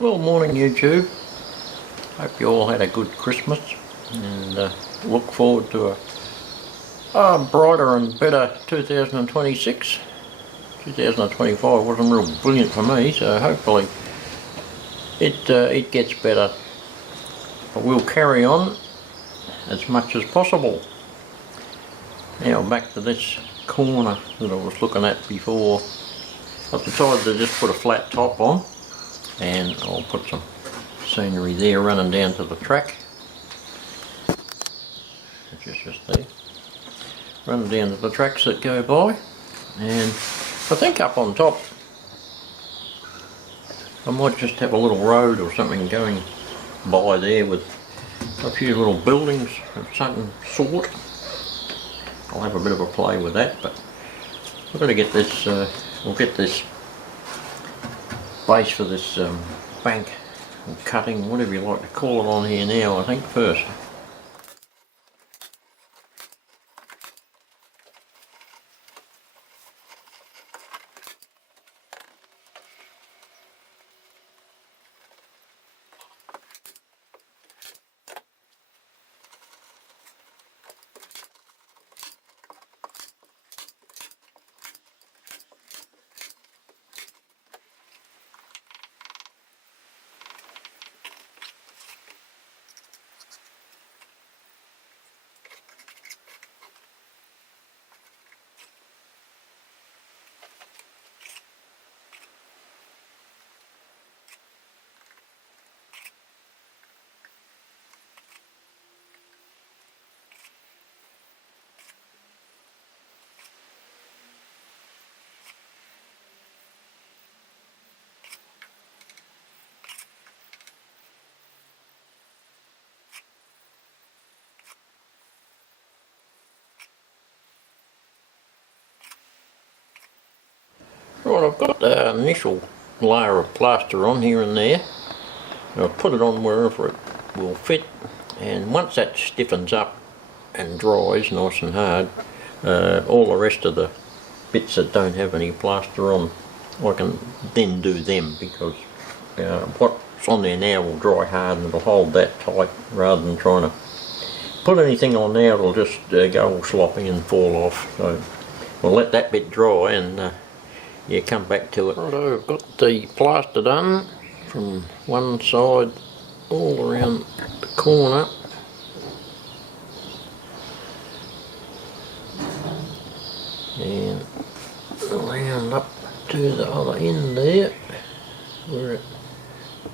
Well, morning YouTube. Hope you all had a good Christmas and look forward to a brighter and better 2026. 2025 wasn't real brilliant for me, so hopefully it gets better. But we'll carry on as much as possible. Now back to this corner that I was looking at before. I've decided to just put a flat top on, and I'll put some scenery there running down to the track, which is just there, running down to the tracks that go by. And I think up on top I might just have a little road or something going by there with a few little buildings of some sort. I'll have a bit of a play with that, but we've got to get this, we'll get this base for this bank or cutting, whatever you like to call it, on here now, I think, first. Right, I've got the initial layer of plaster on here and there. I'll put it on wherever it will fit, and once that stiffens up and dries nice and hard, all the rest of the bits that don't have any plaster on, I can then do them, because what's on there now will dry hard and it'll hold that tight, rather than trying to put anything on now. It'll just go all sloppy and fall off. So we'll let that bit dry and yeah, come back to it. Righto, I've got the plaster done from one side all around the corner. And around up to the other end there, where it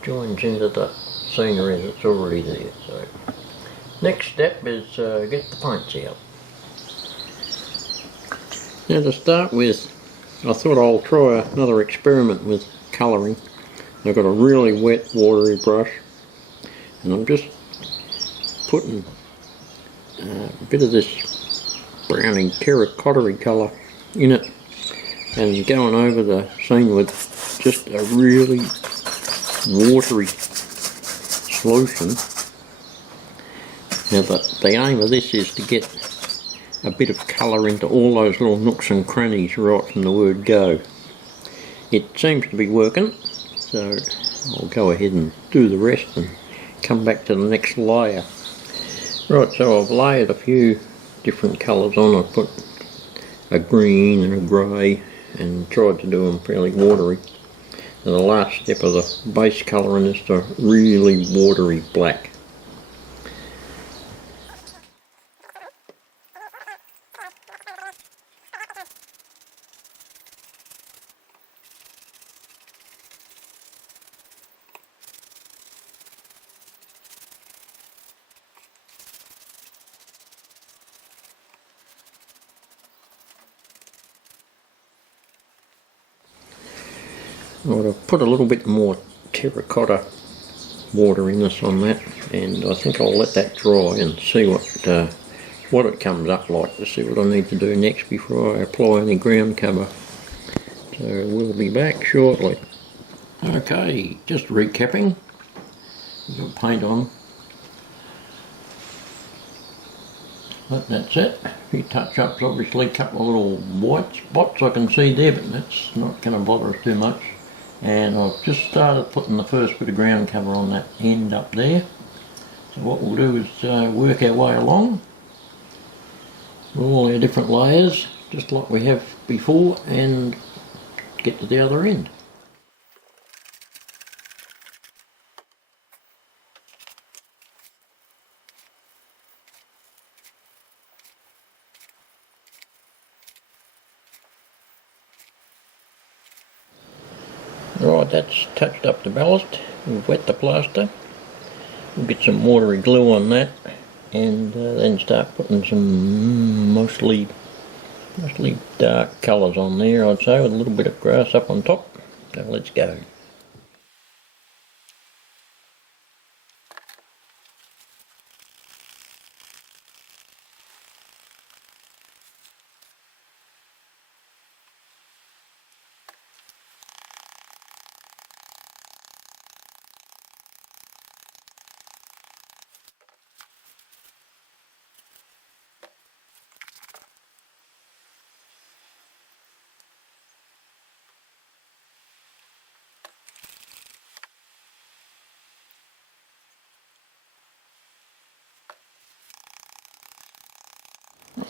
joins into the scenery that's already there. So next step is get the paints out. Now, to start with, I thought I'll try another experiment with colouring. I've got a really wet, watery brush, and I'm just putting a bit of this browning terracotta colour in it and going over the scene with just a really watery solution. Now the aim of this is to get a bit of colour into all those little nooks and crannies right from the word go. It seems to be working, so I'll go ahead and do the rest and come back to the next layer. Right, so I've layered a few different colours on. I've put a green and a grey and tried to do them fairly watery. And the last step of the base colouring is the really watery black. I've put a little bit more terracotta wateriness on that, and I think I'll let that dry and see what it comes up like, to see what I need to do next before I apply any ground cover. So we'll be back shortly. Okay, just recapping. We've got paint on. But that's it. A few touch-ups, obviously, a couple of little white spots I can see there, but that's not going to bother us too much. And I've just started putting the first bit of ground cover on that end up there. So what we'll do is work our way along with all our different layers, just like we have before, and get to the other end. Right, that's touched up the ballast. We've wet the plaster. We'll get some watery glue on that, and then start putting some mostly dark colours on there, I'd say, with a little bit of grass up on top. So let's go.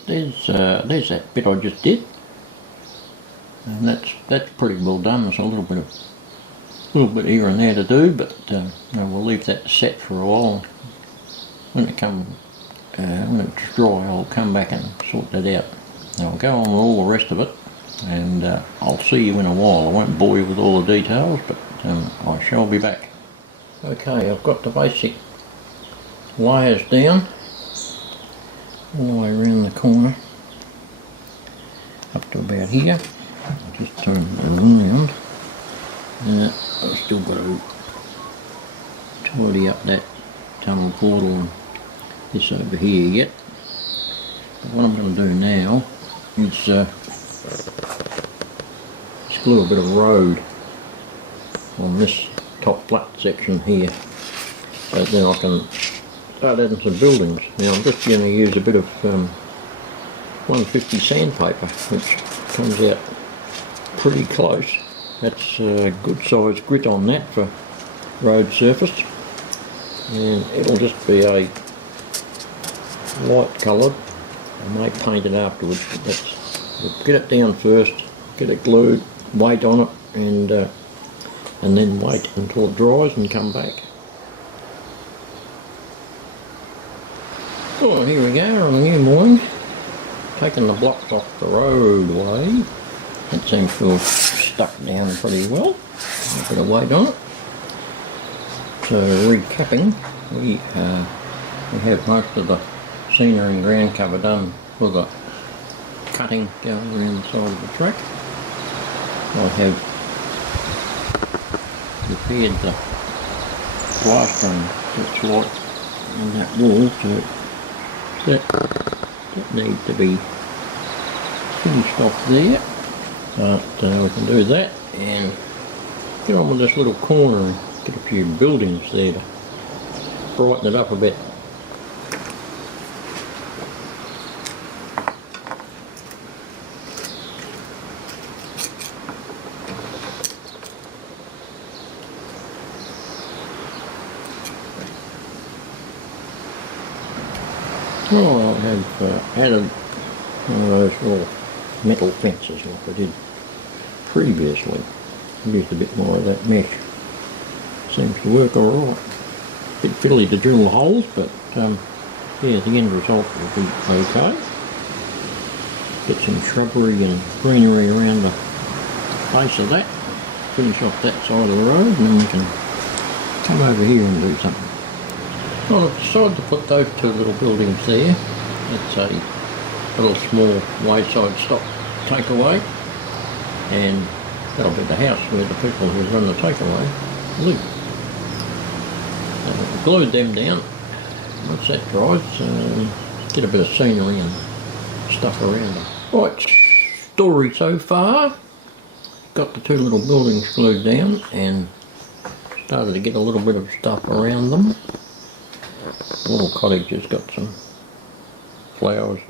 There's that bit I just did, and that's pretty well done. There's a little bit here and there to do, but we'll leave that set for a while. When it's dry, I'll come back and sort that out. I'll go on with all the rest of it, and I'll see you in a while. I won't bore you with all the details, but I shall be back. Okay, I've got the basic layers down all the way around the corner up to about here. I'll just turn it around. I've still got to tidy up that tunnel portal and this over here yet. But what I'm going to do now is glue a bit of road on this top flat section here, so then I can start adding some buildings. Now I'm just going to use a bit of 150 sandpaper, which comes out pretty close. That's a good size grit on that for road surface, and it'll just be a light coloured. I may paint it afterwards, but we'll get it down first, get it glued, wait on it, and then wait until it dries and come back. Oh, here we go on a new morning, taking the blocks off the roadway. It seems to have stuck down pretty well. A bit of weight on it. So recapping, we have most of the scenery and ground cover done with the cutting going around the side of the track. I have repaired the plastering that's like on that wall, so that needs to be finished off there. But we can do that and get on with this little corner and get a few buildings there to brighten it up a bit. Well, I have added one of those little metal fences like I did previously. Used a bit more of that mesh. Seems to work alright. Bit fiddly to drill the holes, but yeah, the end result will be okay. Get some shrubbery and greenery around the base of that. Finish off that side of the road, and then we can come over here and do something. Well, I've decided to put those two little buildings there. It's a little small wayside stop takeaway, and that'll be the house where the people who run the takeaway live. I've glued them down. Once that dries, get a bit of scenery and stuff around them. Right, story so far. Got the two little buildings glued down and started to get a little bit of stuff around them. The little cottage has got some flowers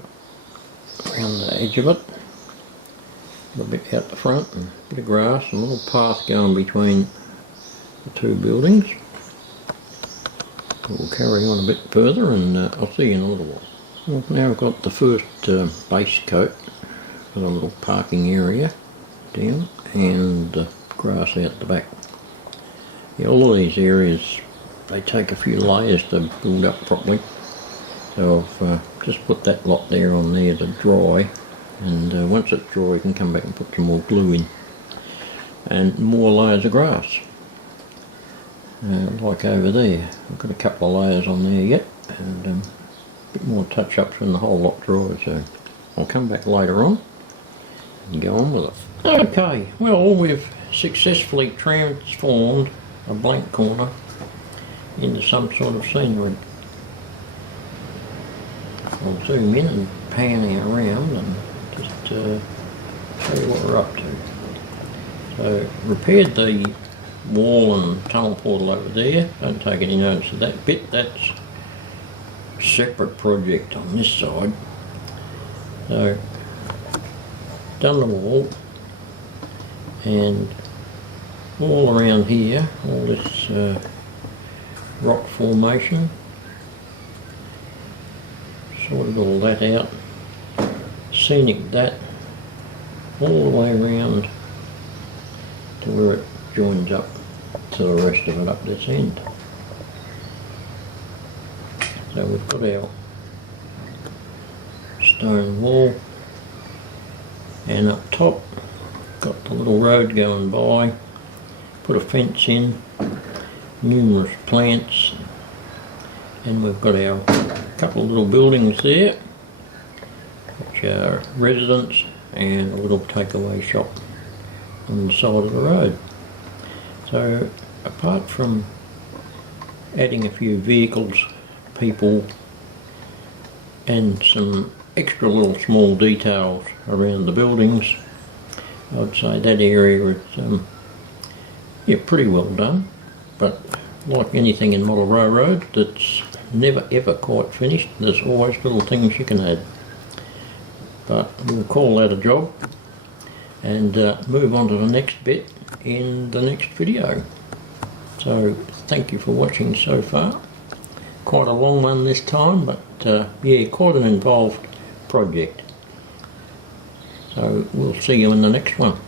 around the edge of it. a bit out the front and a bit of grass and a little path going between the two buildings. We'll carry on a bit further and I'll see you in a little while. Well, now I've got the first base coat for the little parking area down and grass out the back. Yeah, all of these areas, they take a few layers to build up properly. So I've just put that lot there on there to dry, and once it's dry you can come back and put some more glue in and more layers of grass. Like over there, I've got a couple of layers on there yet, and a bit more touch-ups when the whole lot dries, so I'll come back later on and go on with it. Okay, well, we've successfully transformed a blank corner into some sort of scenery. I'll zoom in and pan around and just show you what we're up to. So, repaired the wall and tunnel portal over there. Don't take any notice of that bit. That's a separate project on this side. So, done the wall, and all around here, all this rock formation, sorted all that out, scenic that all the way around to where it joins up to the rest of it up this end. So we've got our stone wall, and up top got the little road going by, put a fence in, numerous plants, and we've got our couple of little buildings there which are residents and a little takeaway shop on the side of the road. So apart from adding a few vehicles, people and some extra little small details around the buildings, I'd say that area is yeah, pretty well done, but like anything in model railroad that's never ever quite finished, there's always little things you can add. But we'll call that a job and move on to the next bit in the next video. So thank you for watching so far. Quite a long one this time, but yeah, quite an involved project. So we'll see you in the next one.